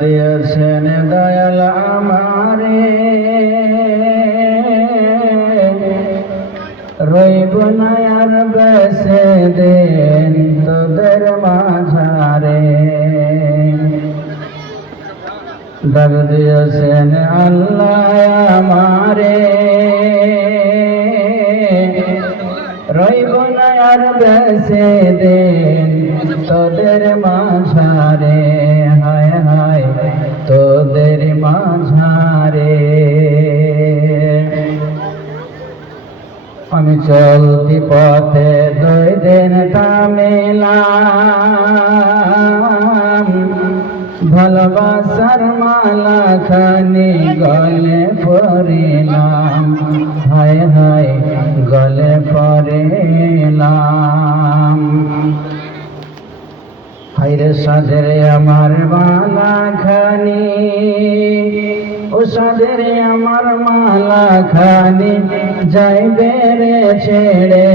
দিয়েছেন দয়াল আমারে, রইব না আর বেঁচে দিন তোদের মাঝারে। ডাক দিয়েছেন আল্লাহ আমারে, রইব না আর বেঁচে দিন তোদের মাঝারে। হায় হায় তোদের মাঝারে। আমি চলতি পথে 2 দিন থামিলাম, ভালোবাসার মালা খানি গলে পরিলাম। হায় হায় গলে পরিলাম। হায়রে সাদের আমার মালা খানি, ও সাদের আমার মালা খানি যাইবে রে ছেড়ে।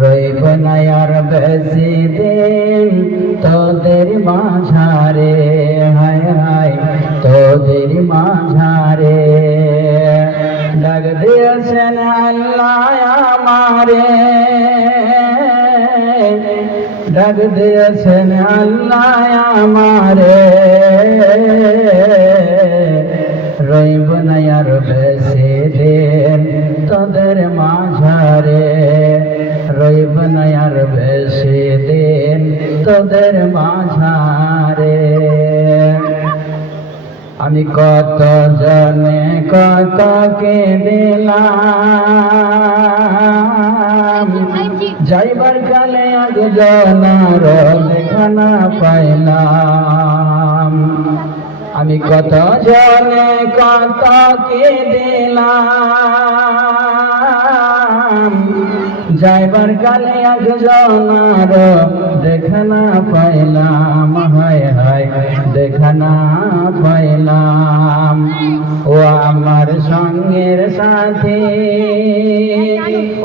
রইব না আর বেশি দিন তোদের মাঝারে। হায় হায় তোদের মাঝারে। ডাক দিয়েছেন আল্লাহ আমারে, ডাক দিয়েছেন আল্লাহ আমারে, রইব না আর বেশি দিন তোদের মাঝারে। রইব না আর বেশি দিন তোদের মাঝারে। আমি কত জনে কত কে দিলাম, যাইবার কালে একজনার দেখা না পাইলাম। আমি কত জনে কত কে দিলাম, যাইবার কালে একজনার দেখা না পাইলাম। হায় হায় দেখা না পাইলাম। ও আমার সঙ্গের সাথী,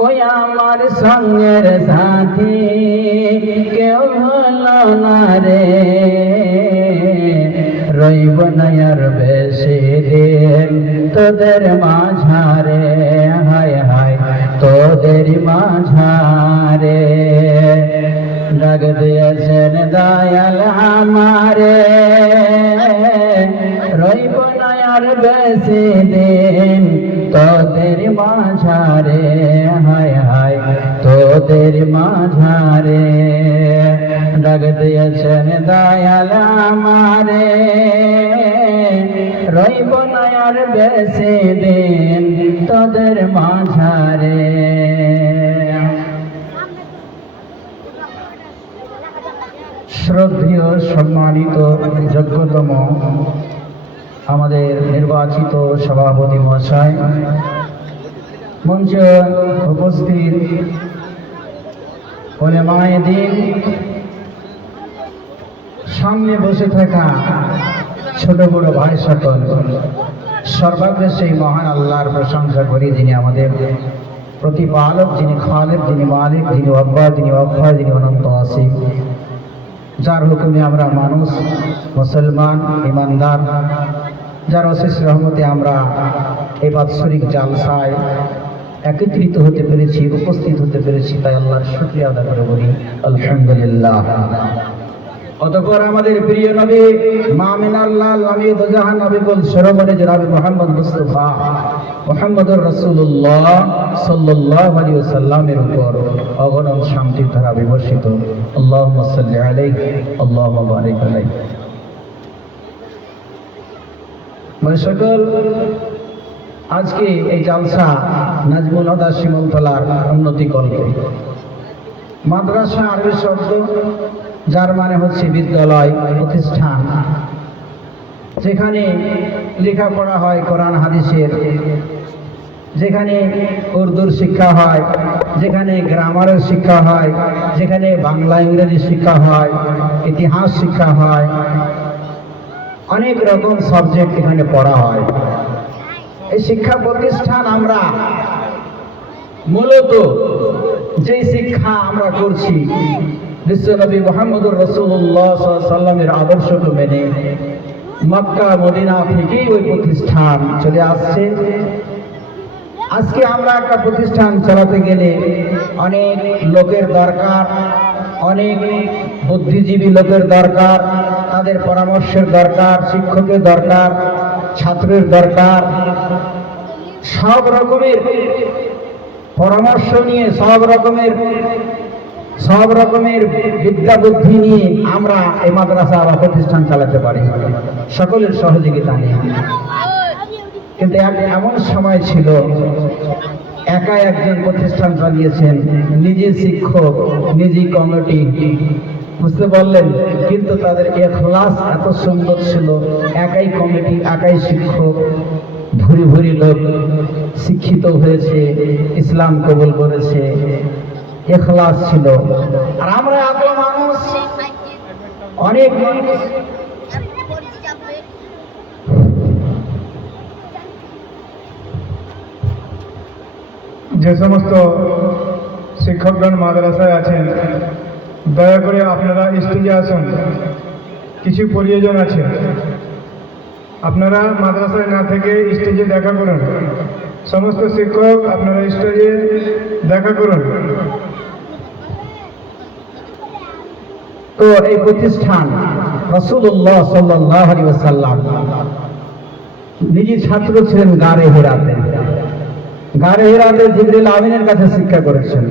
ও আমার সঙ্গের সাথী, কেউ হলো না রে। রইব না আর বেশি দিন তোদের মাঝারে। হায় হায় তোদের মাঝারে। ডাক দিয়েছেন দয়াল আমারে, রইব না আর বেশি দিন তোদের মাঝারে। হায় হায় তোদের মাঝারে। ডাক দিয়েছেন দয়াল আমারে, রইব না আর বেশি দিন তোদের মাঝারে। শ্রদ্ধেয় সম্মানিত যোগ্যতম আমাদের নির্বাচিত সভাপতি মহাশয়, মঞ্চে উপস্থিত উলেমায়ে দ্বীন, সামনে বসে থাকা ছোট বড় ভাই সকল, সর্বাগ্রে সেই মহান আল্লাহর প্রশংসা করি যিনি আমাদের প্রতিপালক, যিনি খালেক, যিনি মালিক, যিনি আব্বা, যিনি অক্ষয়, যিনি অনন্ত আসীম, যার হুকুমে আমরা মানুষ, মুসলমান, ইমানদার, যার অশেষ রহমতে আমরা এই বাৎসরিক জালসায় একত্রিত হতে পেরেছি, উপস্থিত হতে পেরেছি, তাই আল্লাহর শুকরিয়া আদায় করে বলি আলহামদুলিল্লাহ। অতঃপর আমাদের প্রিয় নবী মামিনাল্লাহ নবী দুজাহান নবী কুল সরবরে জনাব মুহাম্মদ মুস্তাফা মুহাম্মদুর রাসূলুল্লাহ সাল্লাল্লাহু আলাইহি ওয়াসাল্লামের উপর অগণন শান্তির ধারা বিবর্ষিত। আল্লাহুম্মা সাল্লি আলাইহি আল্লাহুম্মা বারিক আলাইহি। সকল আজকে এই জালসা নাজমুল হুদা শিমুলতলার উন্নতি কল্প। মাদ্রাসা আরবি শব্দ যার মানে হচ্ছে বিদ্যালয়, প্রতিষ্ঠান, যেখানে লেখাপড়া হয় কোরআন হাদিসের, যেখানে উর্দুর শিক্ষা হয়, যেখানে গ্রামারের শিক্ষা হয়, যেখানে বাংলা ইংরেজি শিক্ষা হয়, ইতিহাস শিক্ষা হয়, অনেক রকম সাবজেক্ট এখানে পড়া হয়। এই শিক্ষা প্রতিষ্ঠান আমরা মূলত যে শিক্ষা আমরা করছি, বিশ্বনবী মুহাম্মদুর রাসূলুল্লাহ সাল্লাল্লাহু আলাইহি সাল্লামের আদর্শকে মেনে মক্কা মদিনা থেকেই ওই প্রতিষ্ঠান চলে আসছে। আজকে আমরা একটা প্রতিষ্ঠান চালাতে গেলে অনেক লোকের দরকার, অনেক বুদ্ধিজীবী লোকের দরকার, তাদের পরামর্শের দরকার, শিক্ষকের দরকার, ছাত্রের দরকার। সব রকমের পরামর্শ নিয়ে, সব রকমের বিদ্যা বুদ্ধি নিয়ে আমরা এই মাদ্রাসা বা প্রতিষ্ঠান চালাতে পারি, সকলের সহযোগিতা নিয়ে। কিন্তু এমন সময় ছিল, একা একজন প্রতিষ্ঠান চালিয়েছেন, নিজে শিক্ষক, নিজে কমিটি, বুঝতে পারলেন? কিন্তু তাদের ইখলাস এত সুন্দর ছিল, একাই কমিটি, একাই শিক্ষক, ভুরি ভুরি লোক শিক্ষিত হয়েছে, ইসলাম কবুল করেছে, ইখলাস ছিল। আর আমরা এত মানুষ, অনেক মানুষ, যে সমস্ত শিক্ষকগণ মাদ্রাসায় আছেন, দয়া করে আপনারা স্টেজে আসুন, কিছু প্রয়োজন আছে। আপনারা মাদ্রাসায় না থেকে স্টেজে দেখা করুন। সমস্ত শিক্ষক আপনারা স্টেজে দেখা করুন। তো এই প্রতিষ্ঠান রাসূলুল্লাহ সাল্লাল্লাহু আলাইহি ওয়াসাল্লাম নিজে ছাত্র ছিলেন গারে হেরাতে। গারে হেরাতে জিবরিল আমিনের কাছে শিক্ষা করেছেন।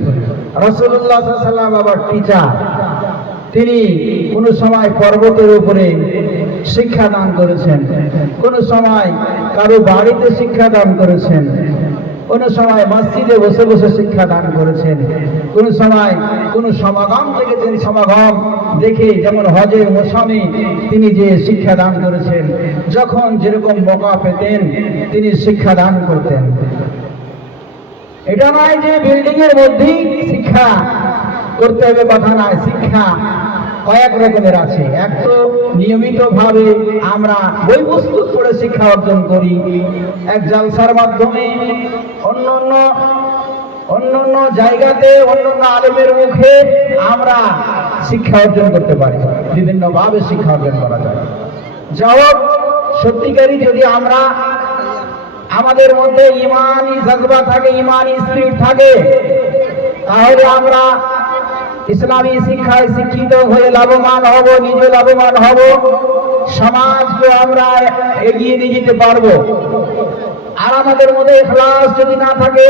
রাসূলুল্লাহ সাল্লাল্লাহু আলাইহি ওয়াসাল্লাম আবার টিচার, তিনি কোন সময় পর্বতের উপরে শিক্ষা দান করেছেন, কোন সময় কারো বাড়িতে শিক্ষা দান করেছেন, কোন সময় মসজিদে বসে বসে শিক্ষা দান করেছেন, কোন সময় কোন সমাগম দেখেছেন, সমাগম দেখে, যেমন হজের মৌসুমে তিনি যে শিক্ষা দান করেছেন, যখন যেরকম মৌকা পেতেন তিনি শিক্ষা দান করতেন। এটা নয় যে বিল্ডিং এর মধ্যেই শিক্ষা করতে হবে, কথা নয়। শিক্ষা কয়েক রকমের আছে। এক তো নিয়মিত ভাবে আমরা বই পুস্তক পড়ে শিক্ষা অর্জন করি, এক জালসার মাধ্যমে, অন্য জায়গাতে, অন্য আলেমের মুখে আমরা শিক্ষা অর্জন করতে পারি। বিভিন্ন ভাবে শিক্ষা অর্জন করা যায়। যা হোক, সত্যিকারী যদি আমরা, আমাদের মধ্যে ইমানি জজবা থাকে, ইমানি স্পিরিট থাকে, তাহলে আমরা ইসলামী শিক্ষায় শিক্ষিত হয়ে লাভবান হব, নিজে লাভবান হব, সমাজকে আমরা এগিয়ে নিয়ে যেতে পারবো। আর আমাদের মধ্যে ইখলাস যদি না থাকে,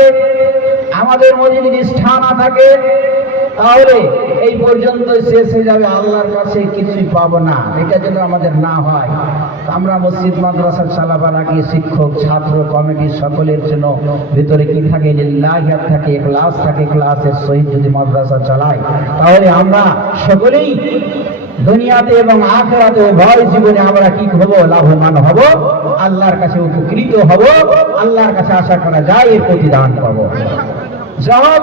আমাদের মধ্যে যদি নিষ্ঠা না থাকে, তাহলে এই পর্যন্ত শেষ হয়ে যাবে, আল্লাহর কাছে কিছুই পাবো না। এটা যেন আমাদের না হয়। আমরা মসজিদ মাদ্রাসা চালাবার আগে শিক্ষক, ছাত্র, কমিটি সকলের জন্য ভিতরে কি থাকে? লিল্লাহিয়াত থাকে, ইখলাস থাকে। ইখলাসের সহিত যদি মাদ্রাসা চালাই, তাহলে আমরা সকলেই দুনিয়াতে এবং আখিরাতে উভয় জীবনে আমরা কি হব? লাভবান হব, আল্লাহর কাছে উপকৃত হব, আল্লাহর কাছে আশা করা যায় এর প্রতিদান পাবো। যখন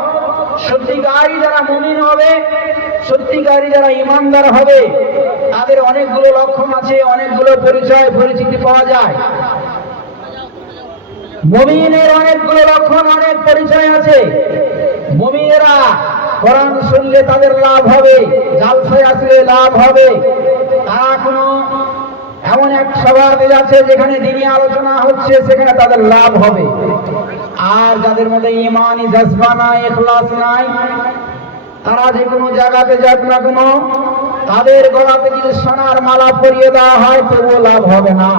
সত্যিকারী যারা মুমিন হবে, সত্যিকারী যারা ইমানদার হবে, তাদের অনেকগুলো লক্ষণ আছে, অনেকগুলো পরিচয়, পরিচিতি পাওয়া যায়। মুমিনের অনেকগুলো লক্ষণ, অনেক পরিচয় আছে। মুমিনেরা কোরআন শুনলে তাদের লাভ হবে, জালসায় আসলে লাভ হবে। তারা কোনো এমন এক সভাতে যাচ্ছে যেখানে দিনী আলোচনা হচ্ছে, সেখানে তাদের লাভ হবে। আর যাদের মধ্যে ইমানি জজবা নাই, ইখলাস নাই, তারা যে কোনো জায়গাতে যাক না কেন, তাদের গলাতে যদি সোনার মালা পরিয়ে দেওয়া হয় তবুও লাভ হবে না।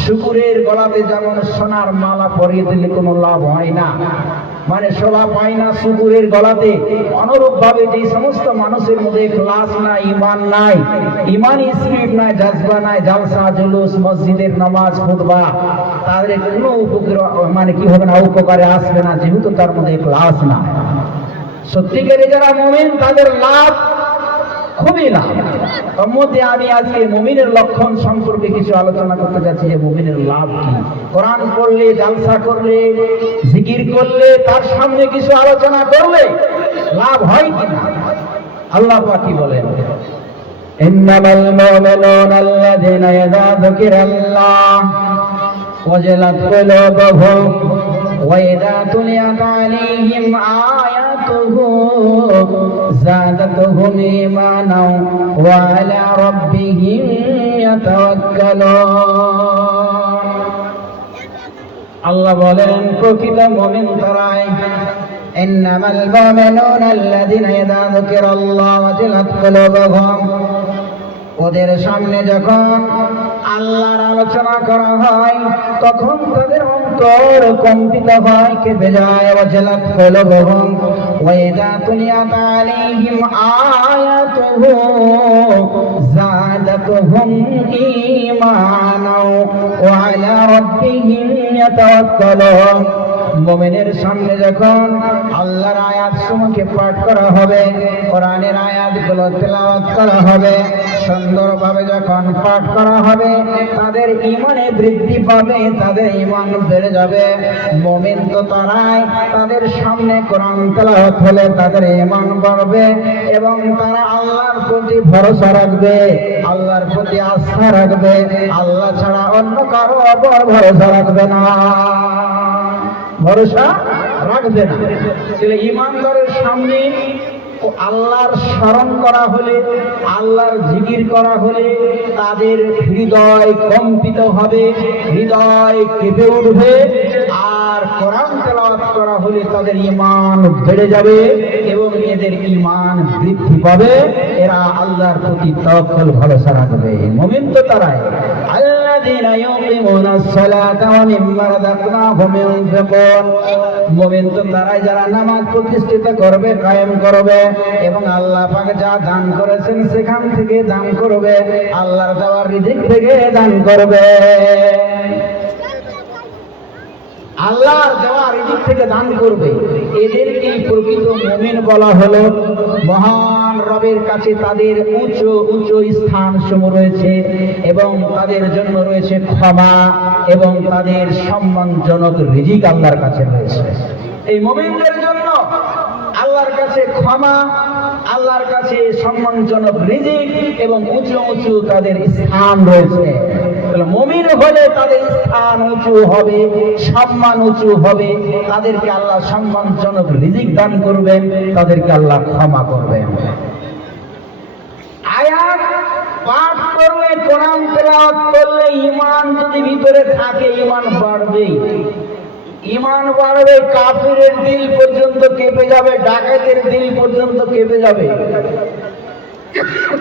শুকুরের গলাতে যেমন সোনার মালা পরিয়ে দিলে কোনো লাভ হয় না, মানে শোভা পায় না শুকুরের গলাতে, অনুরূপ ভাবে যে সমস্ত মানুষের মধ্যে ইখলাস নাই, ইমান নাই, ইমানি স্পিরিট নাই, জজবা নাই, জালসা জুলুস, মসজিদের নামাজ, খুতবা, তাদের কোনো মানে কি হবে না, উপকারে আসবে না, যেহেতু তার মধ্যে ইখলাস নাই। সত্যিকারে যারা মুমিন, তাদের লাভ খুবই লাভ। তার মধ্যে আমি আজকে মুমিনের লক্ষণ সম্পর্কে কিছু আলোচনা করতে যাচ্ছি, যে মুমিনের লাভ কি। কোরআন পড়লে, জালসা করলে, জিকির করলে, তার সামনে কিছু আলোচনা করলে লাভ হয় কিনা? আল্লাহ পাক কি বলেন? ইন্নামাল মুমিনুনা আল্লাযীনা ইযা যুকিরাল্লাহ ওয়াজিলাত কুলুবুহুম ওয়া ইযা তুলিয়াত আলাইহিম আয়াতুহু زادتهم إيمانا وعلى ربهم يتوكلون আল্লাহ বলেন প্রকৃত মুমিন তারাই ইন্নামাল মুমিনুনা আল্লাযীনা ইযা যুকিরাল্লাহু ওয়াজিলাত কুলুবুহুম ওদের সামনে যখন আল্লাহর আলোচনা করা হয় তখন তাদের অন্তর কম্পিত হয়, কেঁপে যায়। ওয়াজিলাত কুলুবুহুম ওয়া ইযা তুলিয়াত আলাইহিম আয়াতুহু যাদাতুহুম ঈমানাও ওয়া আলা রাব্বিহিম ইয়াতাওয়াক্কালুন মুমিনের সামনে যখন আল্লাহর আয়াতসমূহকে পাঠ করা হবে, কোরআনের আয়াতগুলো তেলাওয়াত করা হবে, সুন্দরভাবে যখন পাঠ করা হবে তাদের ঈমানে বৃদ্ধি পাবে, তাদের ঈমান বেড়ে যাবে। মুমিন তো তারাই তাদের সামনে কোরআন তেলাওয়াত হলে তাদের ঈমান বাড়বে এবং তারা আল্লাহর প্রতি ভরসা রাখবে, আল্লাহর প্রতি আস্থা রাখবে, আল্লাহ ছাড়া অন্য কারো উপর ভরসা রাখবে না, ভরসা রাখবে না। তাহলে ঈমানদারের সামনে আল্লাহর স্মরণ করা হলে, আল্লাহর জিকির করা হলে তাদের হৃদয় কম্পিত হবে, হৃদয় কেঁপে উঠবে। আর কোরআন তেলাওয়াত করা হলে তাদের ঈমান বেড়ে যাবে এবং এদের ঈমান বৃদ্ধি পাবে, এরা আল্লাহর প্রতি তাওয়াক্কুল ভরসা রাখবে। মুমিন তো তারাই আল্লাযীনা ইউকিমুনাস সালাতা ওয়া মিম্মা রাযাকনাহুম ইউনফিকুন মুমিন তো তারাই যারা নামাজ প্রতিষ্ঠিত করবে, কায়েম করবে এবং আল্লাহ পাক যা দান করেছেন সেখান থেকে দান করবে, আল্লাহর দেওয়া রিজিক থেকে দান করবে, আল্লাহর দেওয়া রিজিক থেকে দান করবে। এদেরকে প্রকৃত মুমিন বলা হলো। মহান রবের কাছে তাদের উঁচু উঁচু স্থান সমূহ রয়েছে এবং তাদের জন্য রয়েছে ক্ষমা এবং তাদের সম্মানজনক রিজিক আল্লাহর কাছে রয়েছে। এই মুমিনদের জন্য আল্লাহর কাছে ক্ষমা, আল্লাহর কাছে সম্মানজনক রিজিক এবং উঁচু উঁচু তাদের স্থান রয়েছে। মুমিন হলে তাদের স্থান উঁচু হবে, সম্মান উঁচু হবে, তাদেরকে আল্লাহ সম্মানজনক রিজিক দান করবেন, তাদেরকে আল্লাহ ক্ষমা করবেন। আয়াত পাঠ করলে, কোরআন তেলাওয়াত করলে ঈমান যদি ভিতরে থাকে ঈমান বাড়বে, ঈমান বাড়বে। কাফিরের দিল পর্যন্ত কেঁপে যাবে, ডাকাতের দিল পর্যন্ত কেঁপে যাবে।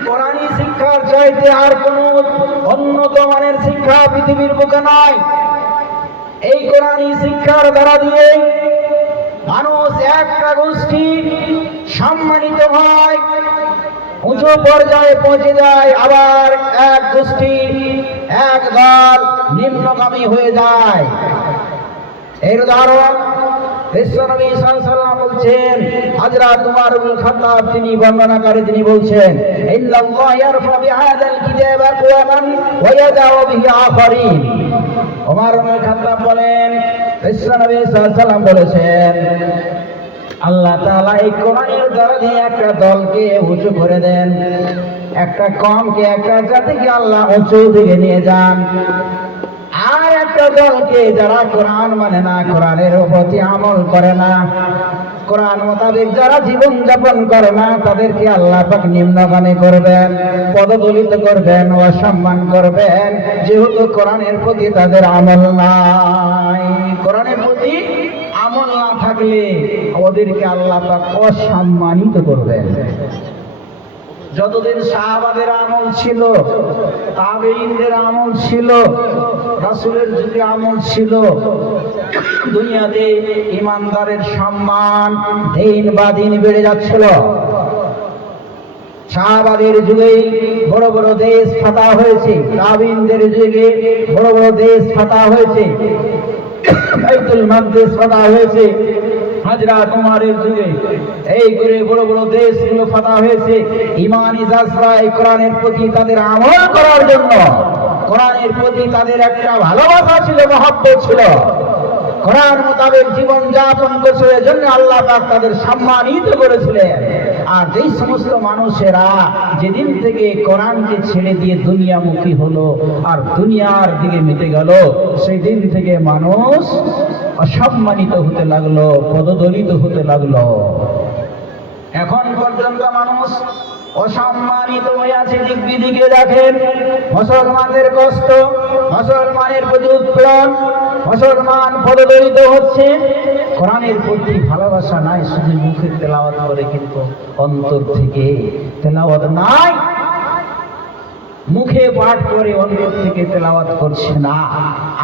কোরআনী শিক্ষার চাইতে আর কোন উন্নত মানের শিক্ষা পৃথিবীর বুকে নয়। এই কোরআনী শিক্ষার দ্বারা দিয়ে মানুষ একটা গোষ্ঠী সম্মানিত হয়, উঁচু পর্যায়ে পৌঁছে যায়, আবার এক গোষ্ঠী, এক দল নিম্নগামী হয়ে যায়। এর উদাহরণ বিশ্বনবী সাল্লাল্লাহু আলাইহি ওয়াসাল্লাম বলছেন, হযরত উমর ইবনে খাত্তাব তিনি বর্ণনাকারী, তিনি বলছেন, ইন্নাল্লাহ ইয়ারফা বিহাযাল কিতাবা আকওয়ামান ওয়া ইয়াদাউ বিহি আখারিন। উমর ইবনে খাত্তাব বলেন, বিশ্বনবী সাল্লাল্লাহু আলাইহি ওয়াসাল্লাম বলেছেন, আল্লাহ তাআলা এই কোরআনের দ্বারা দিয়ে একটা দলকে উঁচু করে দেন, একটা কমকে, একটা জাতিকে আল্লাহ উঁচু দিকে নিয়ে যান। আর একটা দলকে যারা কোরআন মানে না, কোরআনের প্রতি আমল করে না, কোরআন মোতাবেক যারা জীবন যাপন করে না, তাদেরকে আল্লাহ পাক নিম্নগামী করবেন, পদদলিত করবেন, অসম্মান করবেন, যেহেতু কোরআনের প্রতি তাদের আমল নাই। কোরআনের প্রতি আমল না থাকলে ওদেরকে আল্লাহ পাক অসম্মানিত করবেন। যতদিন সাহাবাদের আমল ছিল, তাবেঈনদের আমল ছিল, রাসূলের যুগে আমল ছিল, দুনিয়াতে ঈমানদারের সম্মান দিন বা দিন বেড়ে যাচ্ছিল। সাহাবাদের যুগে বড় বড় দেশ ফাতা হয়েছে, তাবেঈনদের যুগে বড় বড় দেশ ফাতা হয়েছে, বাইতুল মাকদিস ফাতা হয়েছে, হযরত উমরের যুগে এই করে বড় বড় দেশগুলো ফাতা হয়েছে। ঈমানি জাজবা এই কোরআনের প্রতি তাদের আমল করার জন্য, কোরআনের প্রতি তাদের একটা ভালোবাসা ছিল, মহব্বত ছিল, কোরআন মোতাবেক জীবন যাপন করছে, এজন্য আল্লাহ পাক তাদের সম্মানিত করেছিলেন। আর যেই সমস্ত মানুষেরা যেদিন থেকে কোরআনকে ছেড়ে দিয়ে দুনিয়ামুখী হলো আর দুনিয়ার দিকে মেতে গেল, সেই দিন থেকে মানুষ অসম্মানিত হতে লাগলো, পদদলিত হতে লাগলো। এখন পর্যন্ত মানুষ অসম্মানিত হয়ে আছে। দিক বিদিকে দেখেন, মুসলমানদের কষ্ট, মুসলমানের প্রতি উৎপীড়ন, মুসলমান পদদলিত হচ্ছে। কোরআনের প্রতি ভালোবাসা নাই, শুধু মুখে তেলাওয়াত করে কিন্তু অন্তর থেকে তেলাওয়াত নাই। মুখে পাঠ করে অন্তর থেকে তেলাওয়াত করছে না,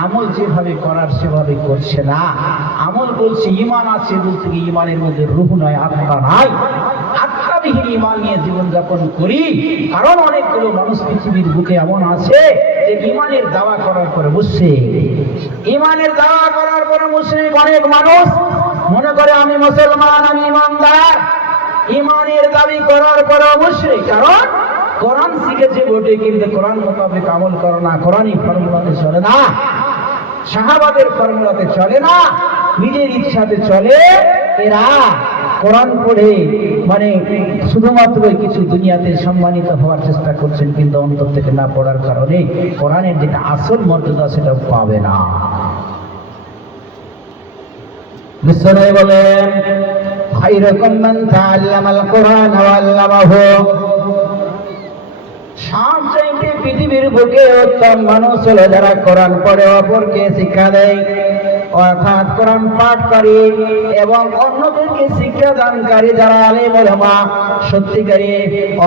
আমল যেভাবে করার সেভাবে করছে না। আমল বলছে ঈমান আছে, বলছে কি ঈমানের মধ্যে রূহ নয়, আত্মা নাই। আত্মাবিহীন ঈমান নিয়ে জীবনযাপন করি। কারণ অনেকগুলো মানুষ পৃথিবীর বুকে এমন আছে যে ঈমানের দাওয়া করার পরে মুশরিক, ঈমানের দাওয়া করার পরে মুশরিক। অনেক মানুষ মনে করে আমি মুসলমান, আমি ঈমানদার, ঈমানের দাবি করার পরে মুশরিক। কারণ কোরআন শিখেছে বটে, কিন্তু কোরআন মোতাবেক আমল করে না, কোরআনই ফর্মুলাতে চলে না, সাহাবাদের ফর্মুলাতে চলে না, নিজের ইচ্ছাতে চলে। এরা কোরআন পড়ে মানে শুধুমাত্র কিছু দুনিয়াতে সম্মানিত হওয়ার চেষ্টা করছেন, কিন্তু অন্তর থেকে না পড়ার কারণে কোরআনের যেটা আসল মর্যাদা সেটা পাবে না। বিশ্বনবী বলেন, খায়রুকুম মান তাআল্লামাল কুরআন ওয়া আল্লামাহু। সবচেয়ে পৃথিবীর বুকে উত্তম মানুষ হলো যারা কোরআন পড়ে অপরকে শিক্ষা দেয়, অর্থাৎ কোরআন পাঠ করে এবং অন্যদেরকে শিক্ষা দানকারী, যারা আলেম ওলামা, সত্যিকারী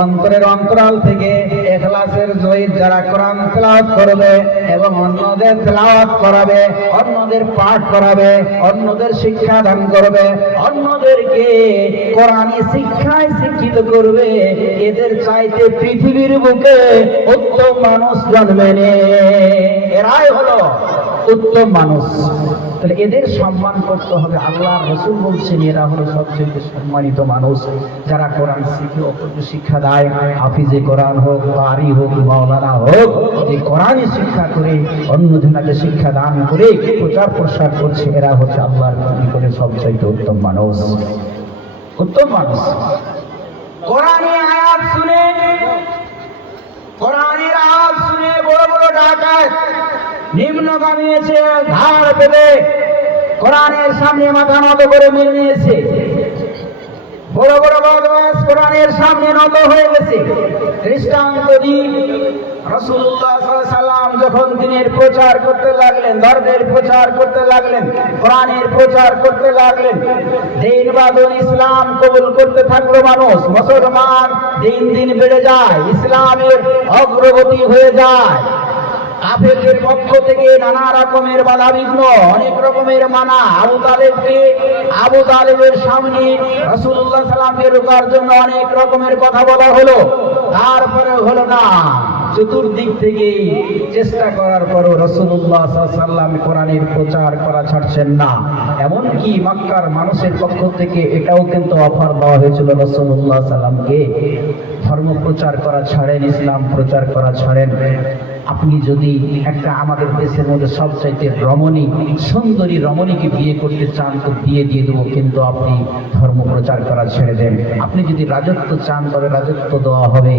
অন্তরের অন্তরাল থেকে ইখলাসের সহিত যারা কোরআন তেলাওয়াত করবে এবং অন্যদের তেলাওয়াত করাবে, অন্যদের পাঠ করাবে, অন্যদের শিক্ষা দান করবে, অন্যদেরকে কোরআনী শিক্ষায় শিক্ষিত করবে, এদের চাইতে পৃথিবীর বুকে উত্তম মানুষ জন্মে নেই। এরাই হলো উত্তম মানুষ। তাহলে এদের সম্মান করতে হবে। আল্লাহ রাসূল বলছেন এরা হলো সবচেয়ে সম্মানিত মানুষ, যারা কোরআন শিখে অপরকে শিক্ষা দেয়। হাফিজে কোরআন হোক, কারি হোক, মাওলানা হোক, এই কোরআনই শিক্ষা করে অন্যজনকে শিক্ষা দান করে প্রচার প্রসার করছে, এরা হচ্ছে আল্লাহর নিকটে সবচেয়ে উত্তম মানুষ। উত্তম মানুষ কোরআনের আয়াত শুনে, কোরআনের আওয়াজ শুনে বড় বড় ডাকাত নিম্নগামী এসে ঘাড় পেতে কোরআনের সামনে মাথা নত করে মেনে নিয়েছে। বড় বড় বদমাশ কোরআনের সামনে নত হয়ে গেছে। দৃষ্টান্ত দিন, রাসূলুল্লাহ সাল্লাল্লাহু আলাইহি সাল্লাম যখন দিনের প্রচার করতে লাগলেন, ধর্মের প্রচার করতে লাগলেন, কোরআনের প্রচার করতে লাগলেন, দিন বাদল ইসলাম কবুল করতে থাকলো মানুষ, মুসলমান দিন দিন বেড়ে যায়, ইসলামের অগ্রগতি হয়ে যায়। কাফেরদের পক্ষ থেকে নানা রকমের বাধা বিঘ্ন, অনেক রকমের মানা। আবু তালেবের সামনে রাসূলুল্লাহ সাল্লাল্লাহু আলাইহি সাল্লামকে রোকার জন্য অনেক রকমের কথা বলা হলো, তারপরে হলো না। চতুর্দিক থেকে চেষ্টা করার পরও রাসূলুল্লাহ সাল্লাল্লাহু আলাইহি সাল্লাম কোরআনের প্রচার করা ছাড়ছেন না। এমনকি মক্কার মানুষের পক্ষ থেকে এটাও কিন্তু অফার দেওয়া হয়েছিল রাসূলুল্লাহ সাল্লাল্লাহু আলাইহি সাল্লামকে, ধর্ম প্রচার করা ছাড়েন, ইসলাম প্রচার করা ছাড়েন। আপনি যদি একটা আমাদের দেশের মধ্যে সবচাইতে রমণী, সুন্দরী রমণীকে বিয়ে করতে চান তো দিয়ে দেবো, কিন্তু আপনি ধর্ম প্রচার করা ছেড়ে দেন। আপনি যদি রাজত্ব চান তবে রাজত্ব দেওয়া হবে,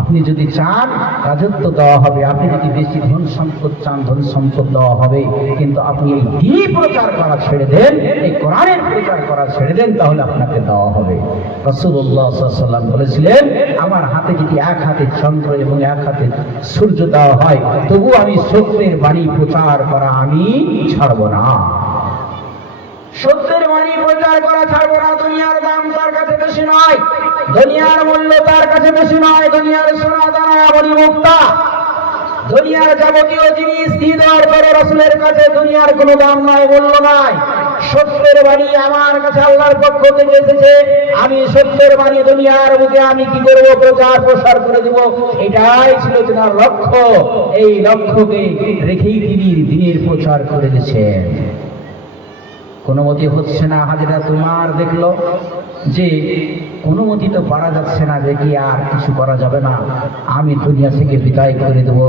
আপনি যদি চান রাজত্ব দেওয়া হবে, আপনি যদি বেশি ধন সম্পদ চান ধন সম্পদ দেওয়া হবে, কিন্তু আপনি এই দিন প্রচার করা ছেড়ে দেন, এই কোরআনের প্রচার করা ছেড়ে দেন, তাহলে আপনাকে দেওয়া হবে। রাসূলুল্লাহ সাল্লাল্লাহু আলাইহি ওয়াসাল্লাম বলেছিলেন, আমার হাতে যদি এক হাতে চন্দ্র এবং এক হাতে সূর্য দেওয়া হয়, তবু আমি সত্যের বাণী প্রচার করা আমি ছাড়ব না। সত্যের বাণী প্রচার করা ছাড়ব না। দুনিয়ার দাম তার কাছে বেশি নয়, দুনিয়ার মূল্য তার কাছে বেশি নয়। দুনিয়ার সোনা দানা বলি মুক্তা, দুনিয়ার যাবতীয় জিনিস দিয়ে দেওয়ার পরে রাসূলের কাছে দুনিয়ার কোনো দাম নাই, মূল্য নাই। সত্যের বাণী আমার কাছে আল্লাহর পক্ষ থেকে এসেছে, আমি সত্যের বাণী দুনিয়ার বুকে আমি কি করব, প্রচার প্রসার করে দেব। এটাই ছিল তার লক্ষ্য। এই লক্ষ্যকে রেখেই তিনি দিনের প্রচার করে গেছেন। কোনো মতে হচ্ছে না। হাজেরা তোমার দেখলো যে কোনো মতি তো পারা যাচ্ছে না, দেখি আর কিছু করা যাবে না, আমি দুনিয়া থেকে বিদায় করে দেব।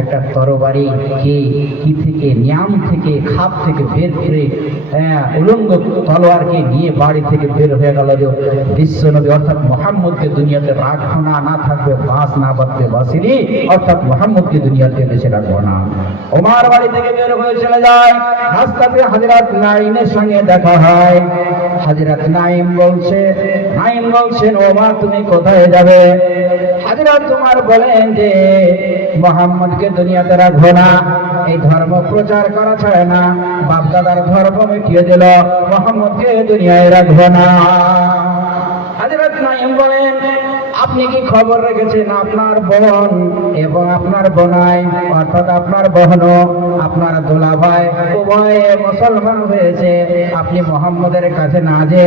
একটা তরবারি কে কি থেকে, নিয়াম থেকে, খাপ থেকে বের করে উলঙ্গ তলোয়ারকে নিয়ে বাড়ি থেকে বের হয়ে গেল। যে বিশ্বনবী অর্থাৎ মুহাম্মদকে দুনিয়াতে রাখবো না, না থাকবে বাস, না বাঁধবে বাসিনি, অর্থাৎ মুহাম্মদকে দুনিয়াতে বেঁচে রাখবো না। ওমর বাড়ি থেকে বের হয়ে চলে যায়। রাস্তাতে হযরত নাঈমের সঙ্গে দেখা হয়। হযরত নাঈম বলছে, নাইম বলছেন, ও মা তুমি কোথায় যাবে? হযরত উমর বলেন যে মুহাম্মদকে দুনিয়াতে রাখবো না, এই ধর্ম প্রচার করা ছাড়ে না, বাপ দাদার ধর্ম মিটিয়ে দিল, মুহাম্মদকে দুনিয়ায় রাখবো না। হযরত নাইম বলেন, আপনি কি খবর রেখেছেন আপনার বোন এবং আপনার বোনাই, অর্থাৎ আপনার বোন আপনার দুলাভাই উভয়ে মুসলমান হয়েছে, আপনি মুহাম্মদের কাছে না যে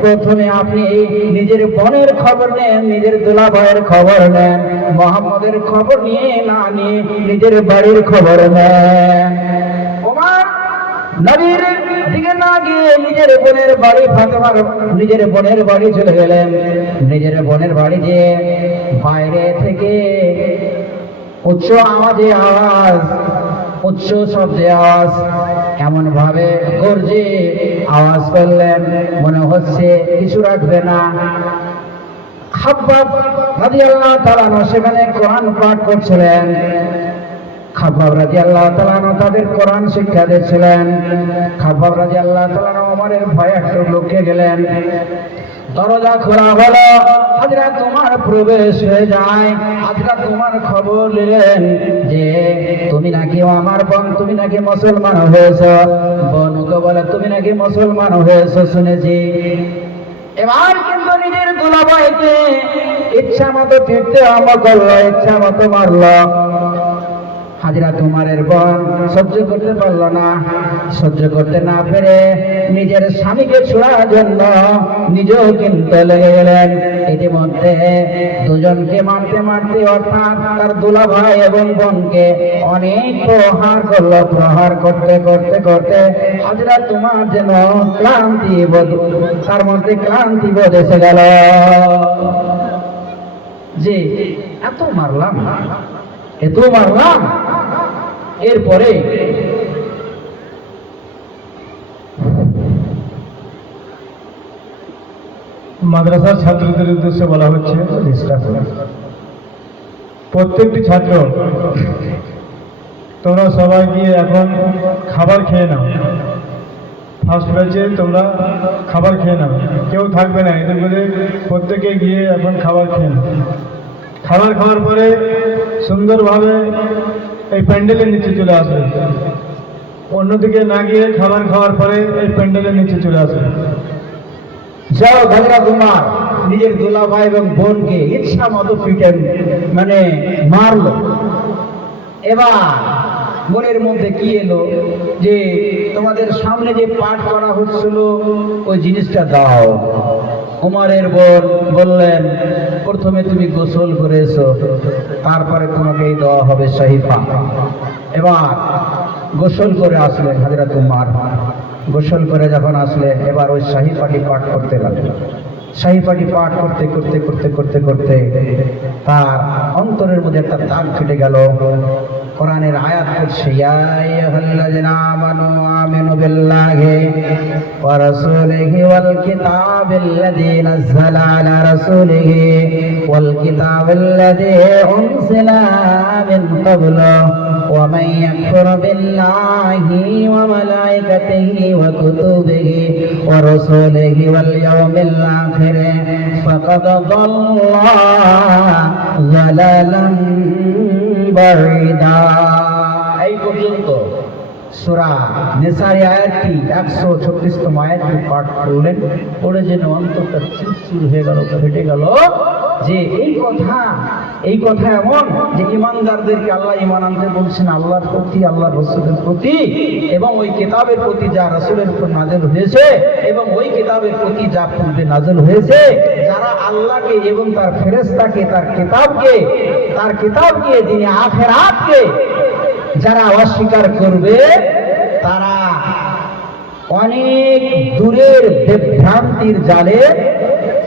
প্রথমে আপনি নিজের বোনের খবর নেন, নিজের দুলাভাইয়ের খবর নেন, মুহাম্মদের খবর নিয়ে না নিয়ে নিজের বাড়ির খবর নেন। ওমর নবীর দিকে না গিয়ে নিজের বোনের বাড়ি ফাতেমার নিজের বোনের বাড়ি চলে গেলেন। নিজের বোনের বাড়ি যে বাইরে থেকে উচ্চ আওয়াজে আওয়াজ, উচ্চ শব্দে আওয়াজ, এমন ভাবে গর্জে আওয়াজ করলেন মনে হচ্ছে কিছু রাখবে না। খাব্বাব রাদিয়াল্লাহু তাআলা সেখানে কোরআন পাঠ করছিলেন। খাব্বাব রাদিয়াল্লাহু তাআলা তাদের কোরআন শিক্ষা দিচ্ছিলেন। খাব্বাব রাদিয়াল্লাহু তাআলা ওমরের ভয়ে একটু লুকিয়ে গেলেন। দরজা খোলা হলো, হযরত উমর প্রবেশ হয়ে যায়। হযরত উমর খবর নিলেন যে তুমি নাকি আমার বোন, তুমি নাকি মুসলমান হয়েছো। বোনকে বলে তুমি নাকি মুসলমান হয়েছো শুনেছি। এবার কিন্তু নিজের দুলাভাইকে ইচ্ছা মতো ফিরতে আরম্ভ করলো, ইচ্ছা মতো মারলো। হযরত উমরের বোন সহ্য করতে পারল না, সহ্য করতে না পেরে নিজের স্বামীকে ছোড়ার জন্য নিজেও কিন্তু লেগে গেলেন। ইতিমধ্যে দুজনকে মারতে মারতে, অর্থাৎ তার দুলাভাই এবং বোনকে অনেক প্রহার করলো। প্রহার করতে করতে করতে হযরত উমর যেন ক্লান্তি বোধ, তার মধ্যে ক্লান্তি বোধ এসে গেল যে এত মারলাম, এত মারলাম, এরপরে মাদ্রাসার ছাত্রদের উদ্দেশ্যে বলা হচ্ছে, প্রত্যেকটি ছাত্র তোমরা সবাই গিয়ে এখন খাবার খেয়ে নাও। ফার্স্ট ব্যাচে তোমরা খাবার খেয়ে নাও, কেউ থাকবে না, এদের মধ্যে প্রত্যেকে গিয়ে এখন খাবার খেয়ে নাও। খাবার খাওয়ার পরে সুন্দরভাবে এই প্যান্ডেলের নিচে চলে আসবে। অন্যদিকে না গিয়ে খাবার খাওয়ার পরে এই প্যান্ডেলের নিচে চলে আসবে। যাও হযরত উমর নিজের দুলাভাই এবং বোনকে ইচ্ছা মতো পিটেন, মানে মারলো। এবার মনের মধ্যে কি এলো যে তোমাদের সামনে যে পাঠ করা হচ্ছিল ওই জিনিসটা দাও। উমরের বোন বললেন, প্রথমে তুমি গোসল করেছো, তারপরে তোমাকে দেওয়া হবে সাহিফা। এবার গোসল করে আসলেন হযরত উমর। গোসল করে যখন আসলেন, এবার ওই সাহিফাটি পাঠ করতে লাগলেন। সাহিফাটি পাঠ করতে করতে করতে করতে করতে তার অন্তরের মধ্যে একটা তার ফেটে গেল। কোরআনের আয়াত পড়ছে, ইয়া আইয়ুহাল্লাযিনা আমানু আমিনু বিল্লাহি ওয়া রাসূলিহি ওয়াল কিতাবিল্লাযী নাযালা আলা রাসূলিহি ওয়াল কিতাবিল্লাযী উনজিলা মিন ক্বাবলু ওয়া মান ইয়াকফুর বিল্লাহি ওয়া মালাইকাতিহি ওয়া কুতুবিহি ওয়া রাসূলিহি ওয়াল ইয়াউমিল আখির ফাকাদ দাল্লা যালালান বাঈদা। এই পর্যন্ত সূরা নিসার আয়াতটি 136তম আয়াতটি পাঠ করলেন। পড়ে যেন অন্তরটা চুরচুর হয়ে গেল, ফেটে গেল যে এই কথা এমন যে ইমানদারদেরকে আল্লাহ ইমান আনতে বলছেন আল্লাহর প্রতি, আল্লাহর রাসূলের প্রতি এবং ওই কিতাবের প্রতি যা রাসূলের উপর নাযিল হয়েছে এবং ওই কিতাবের প্রতি যা পূর্বে নাযিল হয়েছে। যারা আল্লাহকে এবং তার ফেরেশতাকে, তার কিতাবকে দিনে আখিরাতকে যারা অস্বীকার করবে, তারা অনেক দূরের বিভ্রান্তির জালে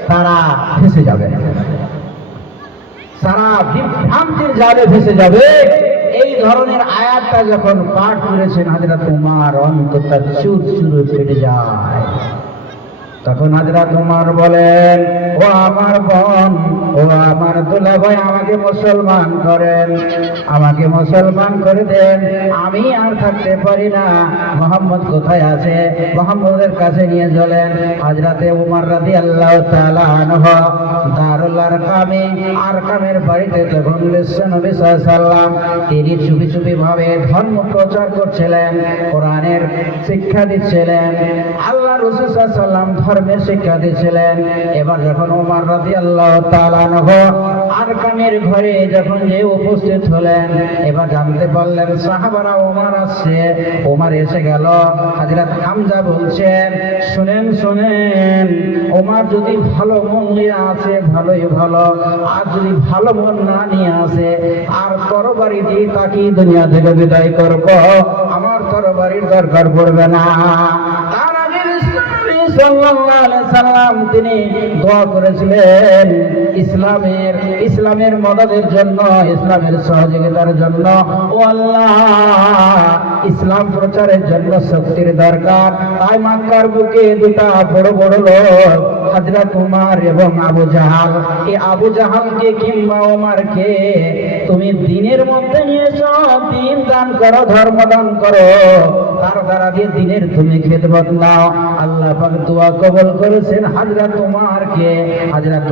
তারা ফেসে যাবে, সারা বিভ্রান্তির জালে ফেসে যাবে। এই ধরনের আয়াতটা যখন পাঠ করেছেন হযরত উমর, অন্তরটা চুরচুর ফেটে যায়। তখন হযরত উমর বলেন, ও আমার বোন, ও আমার দুলা ভাই আমাকে মুসলমান করেন, আমাকে মুসলমান করে দেন, আমি আর থাকতে পারি না। মোহাম্মদ কোথায় আছে? মোহাম্মদের কাছে নিয়ে চলেন। হযরতে ওমর রাদিয়াল্লাহু তাআলা আনহু দারুল আরকামের বাড়িতে তখন বিশ্বনবী সাল্লাল্লাহু আলাইহি সাল্লাম তিনি চুপি চুপি ভাবে ধর্ম প্রচার করছিলেন, কোরআনের শিক্ষা দিচ্ছিলেন, আল্লাহ রাসূল সাল্লাল্লাহু আলাইহি সাল্লাম ধর্মের শিক্ষা দিচ্ছিলেন। এবার যখন ওমর রাদিয়াল্লাহু তাআলা আনহু আরকামের ঘরে যখন যে উপস্থিত হলেন, এবার জানতে পারলেন সাহাবারা ওমর আসছে। ওমর এসে গেল। হযরত হামজা বলছেন, শুনেন শুনেন, ওমর যদি ভালো মন নিয়ে আসে ভালোই ভালো, আর যদি ভালো মন না নিয়ে আসে আর তরবারি দিয়ে তাকে দুনিয়া থেকে বিদায় করব, আমার তরবারির দরকার পড়বে না। তার আগে বিশ্বনবী সাল্লাল্লাহু আলাইহি সাল্লাম তিনি দোয়া করেছিলেন ইসলামের মদদের জন্য, ইসলামের সহযোগিতার জন্য। ও আল্লাহ, ইসলাম প্রচারের জন্য শক্তির দরকার। তাই মক্কার বুকে দুটা বড় বড় লোক হযরত উমর এবং আবু জাহাল, এই আবু জাহালকে কিংবা ওমরকে তুমি দ্বীনের মধ্যে নিয়েছো, দ্বীন দান করো, ধর্ম দান করো, তার দ্বারা দিয়ে দ্বীনের তুমি খেদমত নাও। আল্লাহ পাক দোয়া কবুল করেছেন হযরত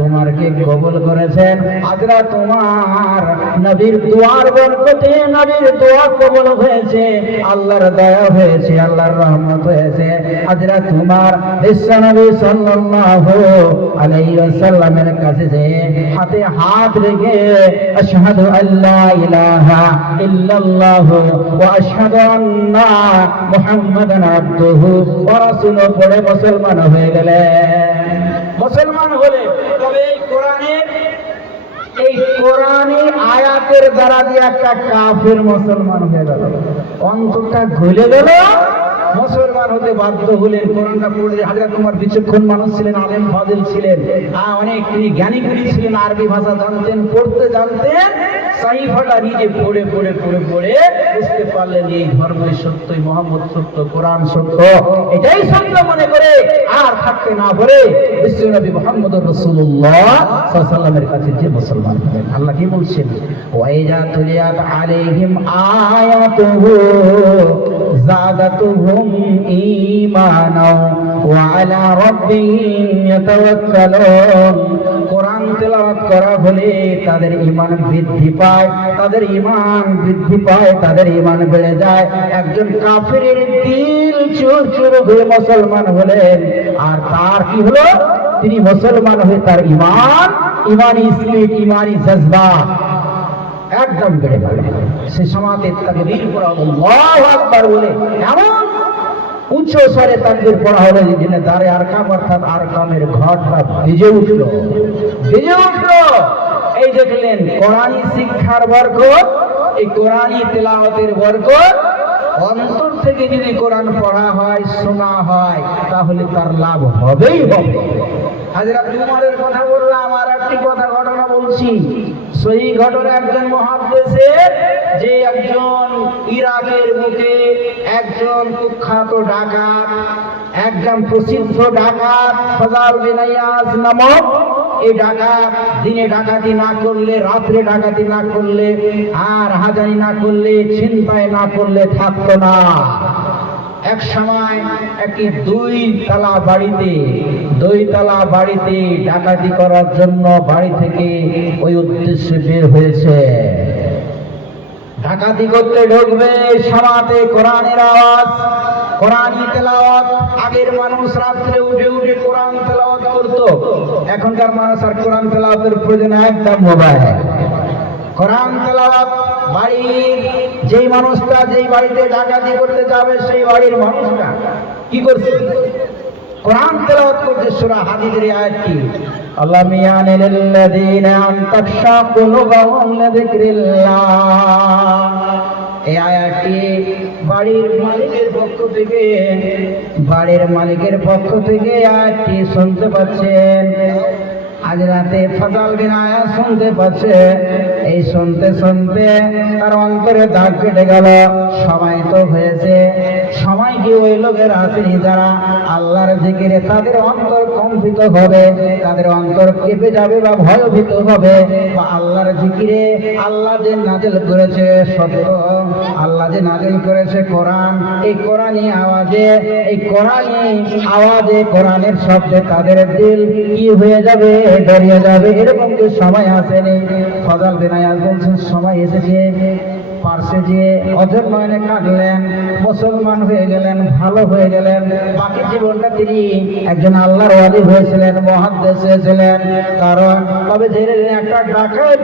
উমরকে কবুল করেছেন। হযরত উমর নবীর দুআর বরকতে নবীর দোয়া কবুল হয়েছে, আল্লাহর দয়া হয়েছে, আল্লাহর রহমত হয়েছে। হযরত উমর বিশ্বনবী সাল্লাল্লাহু আলাইহি ওয়াসাল্লামের কাছে যে হাতে হাত রেখে আশহাদু আল্লা ইলাহা ইল্লাল্লাহু ওয়া আশহাদু আন্না মুহাম্মাদান আবদুহু ওয়া রাসূলুহু পড়ে মুসলমান হয়ে গেলেন। মুসলমান হলে তবে এই কোরআনী আয়াতের দ্বারা দিয়ে একটা কাফের মুসলমান হয়ে গেল, অন্তরটা গলে গেল, মুসলমান হতে বাধ্য হলেন। কোরআনটা পড়ে হযরত উমর বিচক্ষণ মানুষ ছিলেন, আলেম ফাজিল ছিলেন, অনেক জ্ঞানী গুণী ছিলেন, আরবি ভাষা জানতেন, পড়তে জানতেন। সাহিফাটা নিজে পড়ে পড়ে পড়ে পড়ে বুঝতে পারলেন এই ধর্মই সত্যই, মোহাম্মদ সত্য, কোরআন সত্য, এটাই সত্য মনে করে আর থাকতে না পারে বিশ্বনবী মুহাম্মদুর রাসূলুল্লাহ সাল্লাল্লাহু আলাইহি ওয়াসাল্লামের কাছে যে মুসলমান হলেন। আল্লাহ কি বলছেন? ওয়াইজা তুলিয়াত আলাইহিম আয়াতুহু যাদাতুহুম ঈমানা ওয়া আলা রাব্বিহিম ইয়াতাওয়াক্কালুন। কোরআন তেলাওয়াত করা হলে তাদের ঈমান বৃদ্ধি পায়, তাদের ঈমান বৃদ্ধি পায়, তাদের ঈমান বেড়ে যায়। একজন কাফিরের দিল চুর চুর হয়ে মুসলমান হলেন, আর তার কি হলো? তিনি মুসলমান হয়ে তার ঈমানি স্পিরিট, ঈমানি জজবা একদম বেড়ে গেল। সে সমাজে তাকবীর পড়া হলো, আল্লাহু আকবার বলে এমন উচ্চ স্বরে তাকবীর পড়া হলো যে দিনে দাঁড়ে আরকাম অর্থাৎ আরকামের ঘরটা ভিজে উঠলো। এই দেখলেন কোরআনী শিক্ষার বরকত, এই কোরআনী তেলাওয়াতের বরকত। অন্তর থেকে যদি কোরআন পড়া হয়, শোনা হয়, তাহলে তার লাভ হবেই হবে। হযরত উমরের কথা বললাম, আর একটি ঘটনা বলছি। সেই ঘটনা একজন মুহাদ্দিসের, যে একজন ইরাকের বুকে একজন কুখ্যাত ডাকাত, একজন প্রসিদ্ধ ডাকাত ফজল বিন ইয়াজ নামক এই ডাকাত দিনে ডাকাতি না করলে, রাত্রে ডাকাতি না করলে, আর হাজারি না করলে, ছিনতাই না করলে থাকতো না। এক সময় একটি দুই তলা বাড়িতে ডাকাতি করার জন্য বাড়ি থেকে ওই উদ্দেশ্যে বের হয়েছে। ডাকাতি করতে ঢুকবে, সামাতে কোরআনের আওয়াজ, কোরআনী তেলাওয়াত। আগের মানুষ রাত্রে উঠে উঠে কোরআন তেলাওয়াত করতো, এখনকার মানুষ আর কোরআন তেলাওয়াতের প্রয়োজন, একদম মোবাইল। কোরআন তেলাওয়াত বাড়ির যেই মানুষটা যেই বাড়িতে ডাকাতি করতে যাবে সেই বাড়ির মানুষটা কি করছে? কোরআন তেলাওয়াত করছে। সূরা হাদীদের আয়াতটি, আল্লাহ মিয়ানিল্লাযীনা আনতাখশা কুলুবুহুম লিযিকরিল্লাহ। এই আয়াতটি বাড়ির মালিকের পক্ষ থেকে আয়াতটি শুনতে পাচ্ছেন। আজ রাতে ফজল বিন ইয়াজ শুনতে পাচ্ছে। এই শুনতে শুনতে তার অন্তরে দাগ কেটে গেল। সময় তো হয়েছে, সময় কি ওই লোকের আসেনি যারা আল্লাহর জিকিরে তাদের অন্তর কম্পিত হবে, তাদের অন্তর কেঁপে যাবে বা ভয়ভীত হবে, বা আল্লাহর জিকিরে আল্লাহ যে নাজিল করেছে সত্য, আল্লাহ যে নাজিল করেছে কোরআন, এই কোরআনী আওয়াজে, এই কোরআনী আওয়াজে, কোরআনের শব্দে তাদের দিল কি হয়ে যাবে, ডরিয়ে যাবে। এরকম কি সময় আসেনি? ফজল বিন আয়াজ বলছেন সময় এসেছে। পার্শ্বে যে অজর নয়নে কাটলেন, মুসলমান হয়ে গেলেন, ভালো হয়ে গেলেন, বাকি জীবনটা তিনি একজন আল্লাহর ওয়ালি হয়েছিলেন, মুহাদ্দিস হয়েছিলেন। কারণ তবে জেনে নিন, একটা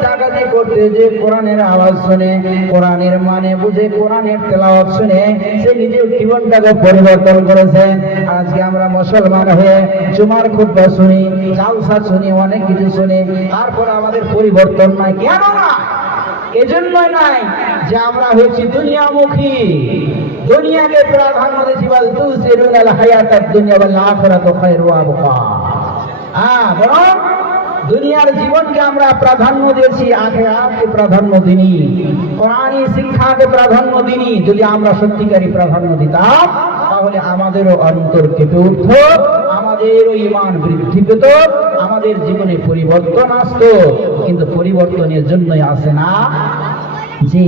ডাকাতি করতে যে কোরআনের আওয়াজ শুনে, কোরআনের মানে বুঝে, কোরআনের তেলাওয়াত শুনে সে নিজের জীবনটাকে পরিবর্তন করেছে। আজকে আমরা মুসলমান হয়ে জুমার খুতবা শুনি, জালসা শুনি, অনেক কিছু শুনি, তারপর আমাদের পরিবর্তন নাই। কেন না? এজন্যই নাই যে আমরা হয়েছি দুনিয়ামুখী, দুনিয়াকে প্রাধান্য দিয়েছি। বল তুসিরুনাল হায়াতাদ দুনিয়া ওয়াল আখিরাতু খায়রু ওয়া আবকা। বরং দুনিয়ার জীবনকে আমরা প্রাধান্য দিয়েছি, আখিরাতকে প্রাধান্য দিইনি, কোরআনী শিক্ষাকে প্রাধান্য দিইনি। যদি আমরা সত্যিকারী প্রাধান্য দিতাম তাহলে আমাদেরও অন্তর কেঁপে উঠত, আমাদেরও ঈমান বৃদ্ধি পেত, আমাদের জীবনে পরিবর্তন আসতো। কিন্তু পরিবর্তনের জন্যই আসে না যে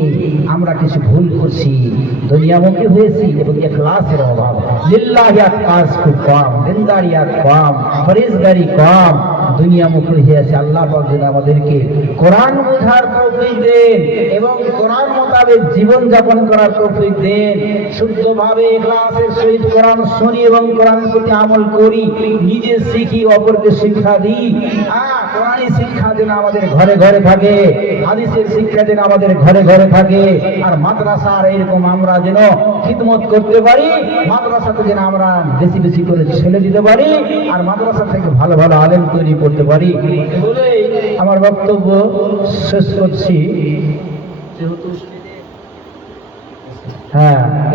আমরা কিছু ভুল করছি, দুনিয়ামুখী হয়েছি এবং ইখলাসের অভাব, লিল্লাহিয়াত কাজ খুব কম, দিনদারিয়াত কম, ফরিজগারি কম, দুনিয়ামুখী হয়েছে। আল্লাহ পাক যেন আমাদেরকে কোরআন বোঝার তৌফিক দেন এবং কোরআন মোতাবেক জীবন যাপন করার তৌফিক দেন। শুদ্ধভাবে ইখলাসের সহিত কোরআন শুনি এবং কোরআনের প্রতি আমল করি, নিজে শিখি, অপরকে শিক্ষা দিই। কোরআনী শিক্ষা যেন আমাদের ঘরে ঘরে থাকে, হাদিসের শিক্ষা যেন আমাদের ঘরে ঘরে থাকে। আর মাদ্রাসার এরকম আমরা যেন খিদমত করতে পারি, মাদ্রাসাতে যেন আমরা বেশি বেশি করে ছেলে দিতে পারি, আর মাদ্রাসা থেকে ভালো ভালো আলেম তৈরি করতে পারি। বলে আমার বক্তব্য শেষ করছি।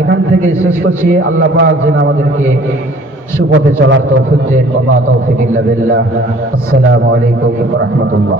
এখান থেকে শেষ করছি। আল্লাহ পাক যেন আমাদেরকে সুপথে চলার তৌফিক দেন। ওয়া মা তৌফিক ইল্লা বিল্লাহ। আসসালামু আলাইকুম ওয়া রাহমাতুল্লাহ।